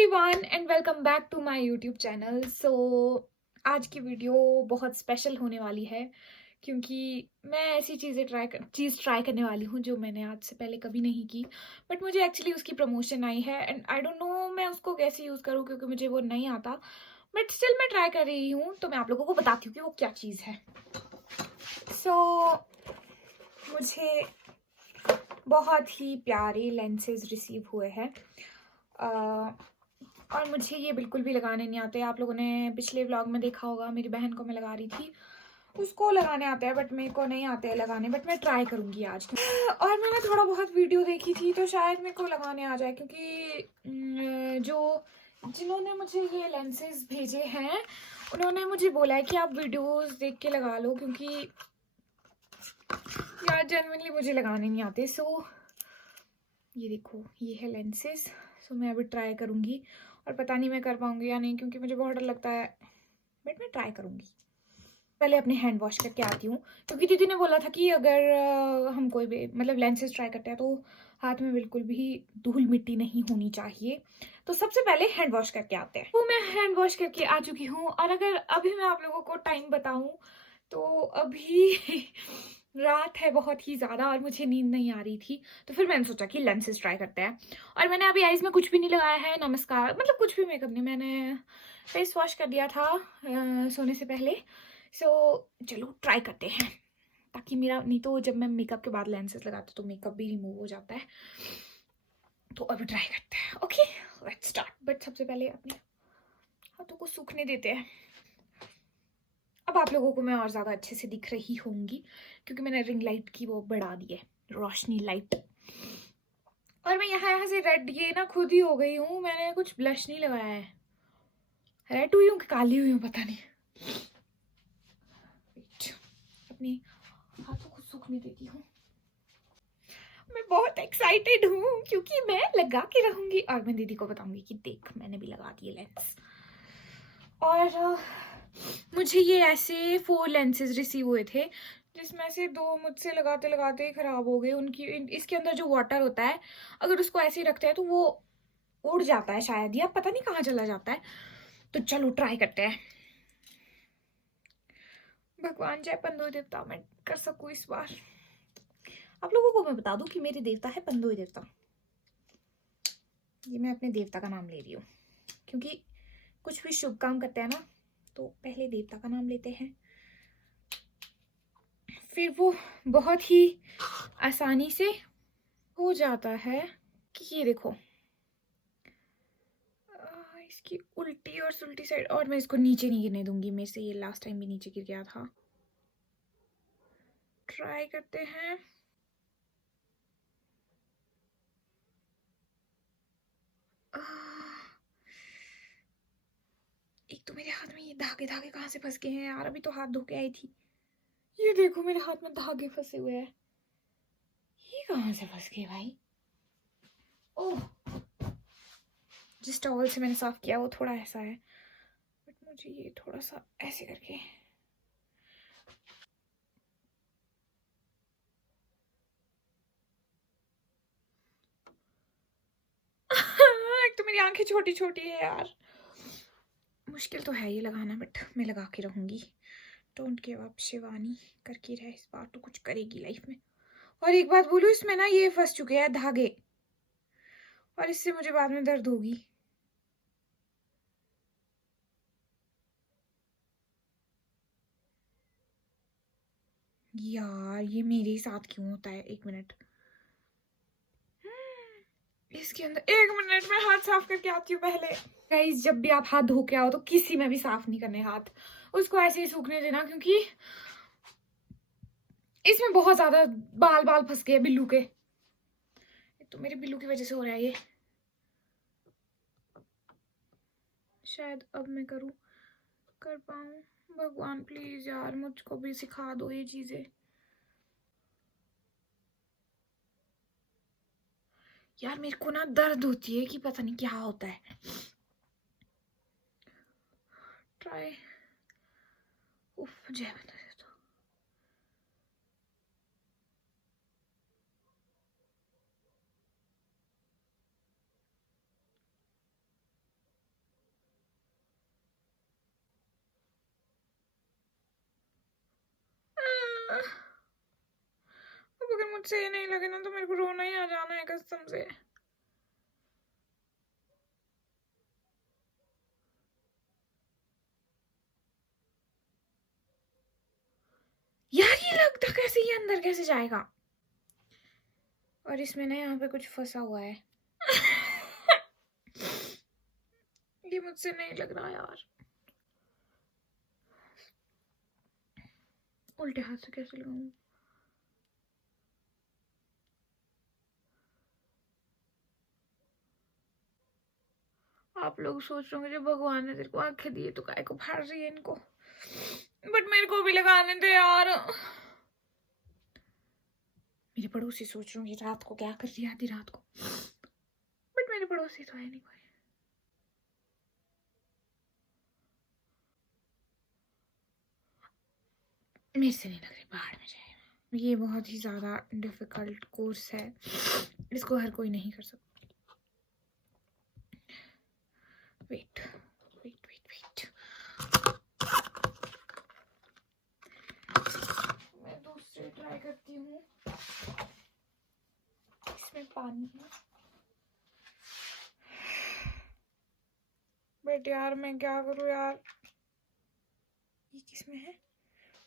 Everyone and welcome back to my YouTube channel. आज की video बहुत स्पेशल होने वाली है क्योंकि मैं ऐसी चीज़ ट्राई करने वाली हूँ जो मैंने आज से पहले कभी नहीं की। बट मुझे एक्चुअली उसकी प्रमोशन आई है एंड आई डोंट नो मैं उसको कैसे यूज़ करूँ क्योंकि मुझे वो नहीं आता। बट स्टिल मैं ट्राई कर रही हूँ तो मैं आप लोगों को बताती हूँ कि वो क्या चीज़ है। मुझे बहुत ही प्यारे लेंसेज रिसीव हुए हैं और मुझे ये बिल्कुल भी लगाने नहीं आते। आप लोगों ने पिछले व्लॉग में देखा होगा, मेरी बहन को मैं लगा रही थी, उसको लगाने आते हैं बट मेरे को नहीं आते हैं लगाने। बट मैं ट्राई करूँगी आज। और मैंने थोड़ा बहुत वीडियो देखी थी तो शायद मेरे को लगाने आ जाए क्योंकि जिन्होंने मुझे ये लेंसेज भेजे हैं उन्होंने मुझे बोला है कि आप वीडियोस देख के लगा लो क्योंकि यार जेन्युइनली मुझे लगाने नहीं आते। ये देखो, ये है लेंसेज। मैं अभी ट्राई करूँगी और पता नहीं मैं कर पाऊँगी या नहीं क्योंकि मुझे बहुत डर लगता है, बट मैं ट्राई करूँगी। पहले अपने हैंड वॉश करके आती हूँ क्योंकि दीदी ने बोला था कि अगर हम कोई भी मतलब लेंसेज ट्राई करते हैं तो हाथ में बिल्कुल भी धूल मिट्टी नहीं होनी चाहिए। तो सबसे पहले हैंड वॉश करके आते हैं। तो मैं हैंड वॉश करके आ चुकी हूँ और अगर अभी मैं आप लोगों को टाइम बताऊँ तो अभी रात है बहुत ही ज़्यादा और मुझे नींद नहीं आ रही थी। तो फिर मैंने सोचा कि लेंसेज ट्राई करते हैं। और मैंने अभी आईज में कुछ भी नहीं लगाया है, नमस्कार मतलब कुछ भी मेकअप नहीं। मैंने फेस वॉश कर दिया था सोने से पहले। चलो ट्राई करते हैं ताकि मेरा, नहीं तो जब मैं मेकअप के बाद लेंसेज लगाती हूँ तो मेकअप भी रिमूव हो जाता है। तो अभी ट्राई करते हैं। Okay let's start. बट सबसे पहले अपने हाथों को सूखने देते हैं। अब आप लोगों को मैं और ज़्यादा अच्छे से दिख रही होंगी क्योंकि मैंने रिंग लाइट की वो बढ़ा दी है, रोशनी लाइट। और मैं यहाँ से रेड, ये ना खुद ही हो गई हूँ, मैंने कुछ ब्लश नहीं लगाया है। रेड हुई हूँ कि काली हुई हूँ पता नहीं। अपने हाथों को सूखने देती हूँ। मैं बहुत एक्साइटेड हूँ क्योंकि मैं लगा के रहूंगी और मैं दीदी को बताऊंगी कि देख मैंने भी लगा दिए लेंस। और मुझे ये ऐसे 4 लेंसेज रिसीव हुए थे जिसमें से 2 मुझसे लगाते लगाते ही खराब हो गए। इसके अंदर जो वाटर होता है अगर उसको ऐसे ही रखते हैं तो वो उड़ जाता है शायद, या पता नहीं कहाँ चला जाता है। तो चलो ट्राई करते हैं। भगवान जय पंदोई देवता, मैं कर सकूं इस बार। आप लोगों को मैं बता दूं कि मेरे देवता है पंदोई देवता। ये मैं अपने देवता का नाम ले रही हूँ क्योंकि कुछ भी शुभ काम करते हैं ना तो पहले देवता का नाम लेते हैं, फिर वो बहुत ही आसानी से हो जाता है। कि ये देखो इसकी उल्टी और सुल्टी साइड, और मैं इसको नीचे नहीं गिरने दूंगी। मेरे से ये लास्ट टाइम भी नीचे गिर गया था। ट्राई करते हैं। एक तो मेरे हाथ में ये धागे धागे कहाँ से फंस गए हैं यार, अभी तो हाथ धो के आई थी। ये देखो मेरे हाथ में धागे फंसे हुए हैं, ये कहाँ से फंस गए भाई। ओह, जिस टॉवल से मैंने साफ किया वो थोड़ा ऐसा है, बट मुझे ये थोड़ा सा ऐसे करके एक तो मेरी आंखें छोटी छोटी है यार, मुश्किल तो है ये लगाना, बट मैं लगा के रहूंगी। डोंट गिव अप शिवानी, करके रहे इस बार तो कुछ करेगी लाइफ में। और एक बात बोलूं, इसमें ना ये फंस चुके हैं धागे और इससे मुझे बाद में दर्द होगी। यार ये मेरे साथ क्यों होता है, 1 मिनट। इसके अंदर 1 मिनट में हाथ साफ करके आती हूँ पहले। गाइस जब भी आप हाथ धो के आओ तो किसी में भी साफ नहीं करने हाथ, उसको ऐसे ही सूखने देना क्योंकि इसमें बहुत ज्यादा बाल बाल फंस गए बिल्लू के। तो मेरे बिल्लू की वजह से हो रहा है ये। शायद अब मैं कर पाऊँ। भगवान प्लीज यार मुझको भी सिखा दो ये चीजें। यार मेरे को ना दर्द होती है कि पता नहीं क्या होता है। ट्राई। उफ जय बता दे तो। अब अगर मुझसे ये नहीं लगे ना तो मेरे को रोना ही आ जाना है कसम से। यार ये लगता कैसे, ये अंदर कैसे जाएगा? और इसमें ना यहाँ पे कुछ फंसा हुआ है। ये मुझसे नहीं लग रहा यार। उल्टे हाथ से कैसे लगाऊं? आप लोग सोच रहे होंगे जब भगवान ने तेरे को आंखें दी तो काय को फाड़ रही है इनको, बट मेरे को भी लगाने दे यार। मेरे पड़ोसी सोच रहे होंगे रात को क्या कर रही है आधी रात को, बट मेरे पड़ोसी तो है नहीं कोई। मेरे से नहीं लग रही, बाहर में जाए। ये बहुत ही ज्यादा डिफिकल्ट कोर्स है, इसको हर कोई नहीं कर सकता। वेट वेट वेट वेट, मैं दूसरी ट्राई करती हूँ। इसमें पानी है, बट यार मैं क्या करूँ यार। ये किसमें है?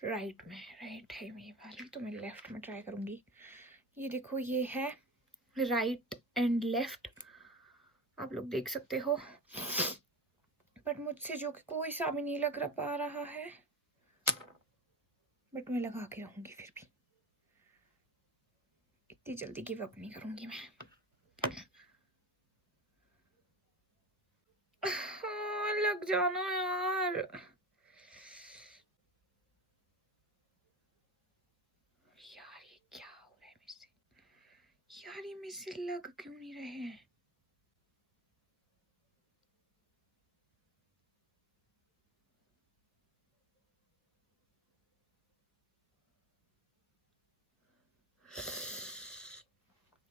राइट में, राइट है ये वाली, तो मैं लेफ्ट में ट्राई करूंगी। ये देखो ये है राइट एंड लेफ्ट, आप लोग देख सकते हो, बट मुझसे जो कि कोई सा भी नहीं लग पा रहा है, बट मैं लगा के रहूंगी फिर भी। इतनी जल्दी गिव अप नहीं करूंगी मैं। लग जाना यार। यार ये क्या हो रहा है मेरे से? यार ये मेरे से लग क्यों नहीं रहे हैं?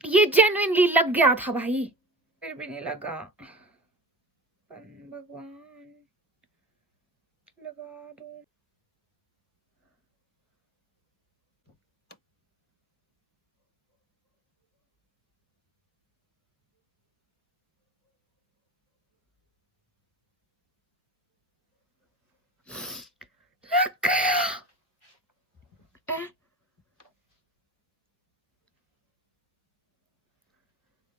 ये जेन्युइनली लग गया था भाई, फिर भी नहीं लगा। भगवान लगा दो। लग गया।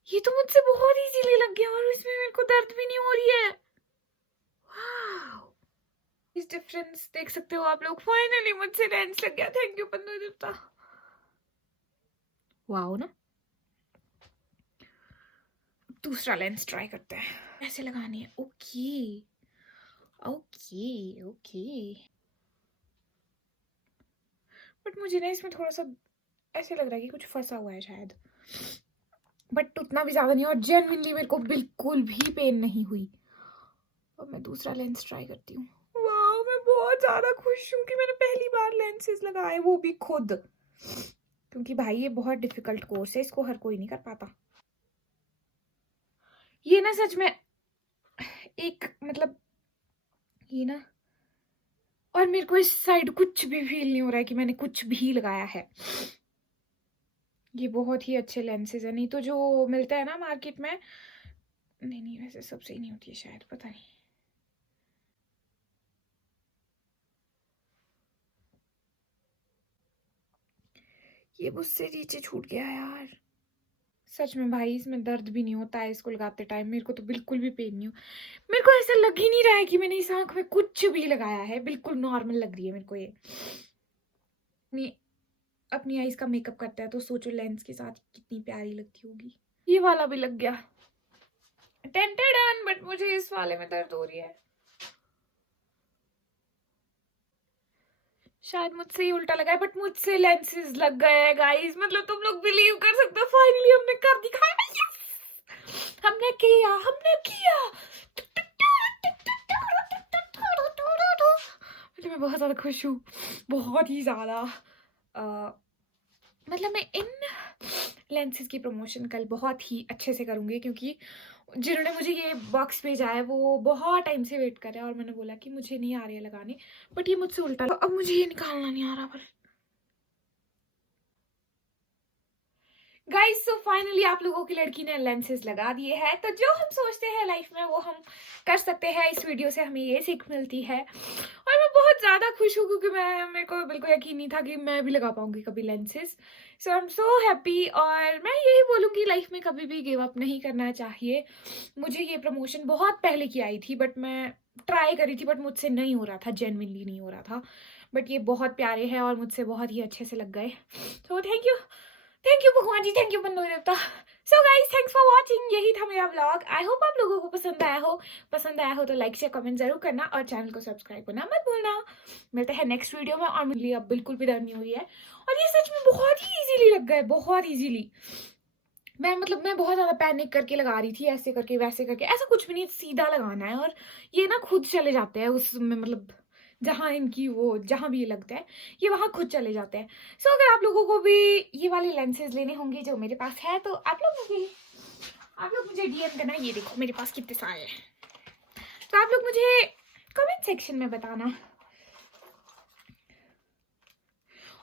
ये तो मुझसे बहुत इजीली लग गया और इसमें मेरे को दर्द भी नहीं हो रही है। वाओ, इस डिफरेंस देख सकते हो आप लोग। फाइनली मुझसे लेंस लग गया। थैंक यू पंद्रह देवता। वाओ ना। दूसरा लेंस ट्राई करते हैं, ऐसे लगानी है। ओके ओके ओके, बट मुझे ना इसमें थोड़ा सा ऐसे लग रहा है कि कुछ फंसा हुआ है शायद, बट उतना भी ज्यादा नहीं, और जेन्युइनली मेरे को बिल्कुल भी पेन नहीं हुई। अब मैं दूसरा लेंस ट्राई करती हूँ। वाह, मैं बहुत ज्यादा खुश हूँ कि मैंने पहली बार लेंसेज लगाए, वो भी खुद, क्योंकि भाई ये बहुत डिफिकल्ट कोर्स है, इसको हर कोई नहीं कर पाता। ये ना सच में एक मतलब ये ना, और मेरे को इस साइड कुछ भी फील नहीं हो रहा है कि मैंने कुछ भी लगाया है। ये बहुत ही अच्छे लेंसेज है, नहीं तो जो मिलता है ना मार्केट में, नहीं वैसे सब सही नहीं होती है शायद, पता नहीं। ये मुझसे नीचे छूट गया यार। सच में भाई इसमें दर्द भी नहीं होता है इसको लगाते टाइम, मेरे को तो बिल्कुल भी पेन नहीं हो। मेरे को ऐसा लग ही नहीं रहा है कि मैंने इस आंख में कुछ भी लगाया है, बिल्कुल नॉर्मल लग रही है मेरे को ये। अपनी आईज का मेकअप करता है तो सोचो लेंस के साथ कितनी प्यारी लगती होगी। ये वाला भी लग गया, टेंटेड, बट मुझे इस वाले में दर्द हो रही है। शायद मुझसे ही उल्टा लगा है, बट मुझसे लेंसेज लग गए हैं गाइस। मतलब तुम लोग बिलीव कर सकते हो, फाइनली हमने कर दिखाया। यस, हमने किया, हमने किया। मतलब मैं बहुत ज्यादा खुश हूँ, बहुत ही ज्यादा। मतलब मैं इन लेंसेज की प्रमोशन कल बहुत ही अच्छे से करूंगी, क्योंकि जिन्होंने मुझे ये बॉक्स भेजा है वो बहुत टाइम से वेट कर रहे हैं, और मैंने बोला कि मुझे नहीं आ रही है लगाने, बट ये मुझसे उल्टा, अब मुझे ये निकालना नहीं आ रहा। पर गाइस सो फाइनली आप लोगों की लड़की ने लेंसेज लगा दिए हैं, तो जो हम सोचते हैं लाइफ में वो हम कर सकते हैं। इस वीडियो से हमें ये सीख मिलती है और मैं बहुत ज़्यादा खुश हूँ क्योंकि मेरे को बिल्कुल यकीन नहीं था कि मैं भी लगा पाऊंगी कभी lenses. So I am so happy और मैं यही बोलूँगी लाइफ में कभी भी गिव अप नहीं करना चाहिए। मुझे ये प्रमोशन बहुत पहले की आई थी बट मैं ट्राई करी थी बट मुझसे नहीं हो रहा था, जेन्युइनली नहीं हो रहा था। बट ये बहुत प्यारे हैं और मुझसे बहुत ही अच्छे से लग गए। तो थैंक यू भगवान जी, थैंक यू बंदो देवता। So guys thanks for watching, यही था मेरा व्लॉग। आई होप आप लोगों को पसंद आया हो तो लाइक शेयर कमेंट जरूर करना और चैनल को सब्सक्राइब करना मत भूलना। मिलते हैं नेक्स्ट वीडियो में और मेरे लिए अब बिल्कुल भी डर नहीं हुई है और ये सच में बहुत ही इजीली लग गए, बहुत इजीली। मैं बहुत ज्यादा पैनिक करके लगा रही थी, ऐसे करके वैसे करके, ऐसा कुछ भी नहीं, सीधा लगाना है और ये ना खुद चले जाते हैं उसमें, जहाँ इनकी वो जहाँ भी ये लगता है ये वहाँ खुद चले जाते हैं। सो अगर आप लोगों को भी ये वाले लेंसेज लेने होंगे जो मेरे पास है तो आप लोग मुझे डीएम करना। ये देखो मेरे पास कितने सारे हैं, तो आप लोग मुझे कमेंट सेक्शन में बताना।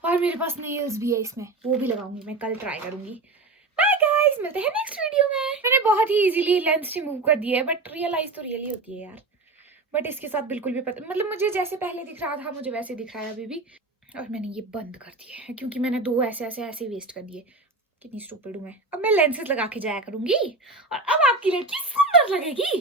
और मेरे पास नेल्स भी है, इसमें वो भी लगाऊंगी, मैं कल ट्राई करूंगी। बाय गाइस, मिलते हैं नेक्स्ट वीडियो में। मैंने बहुत ही इजीली लेंस रिमूव कर दिया है बट रियलाइज तो रियली होती है यार। बट इसके साथ बिल्कुल भी पता, मुझे जैसे पहले दिख रहा था मुझे वैसे दिख रहा है अभी भी। और मैंने ये बंद कर दिए है क्योंकि मैंने 2 ऐसे वेस्ट कर दिए। कितनी स्टूपिड हूँ मैं। अब मैं लेंसेज लगा के जाया करूंगी और अब आपकी लड़की सुंदर लगेगी।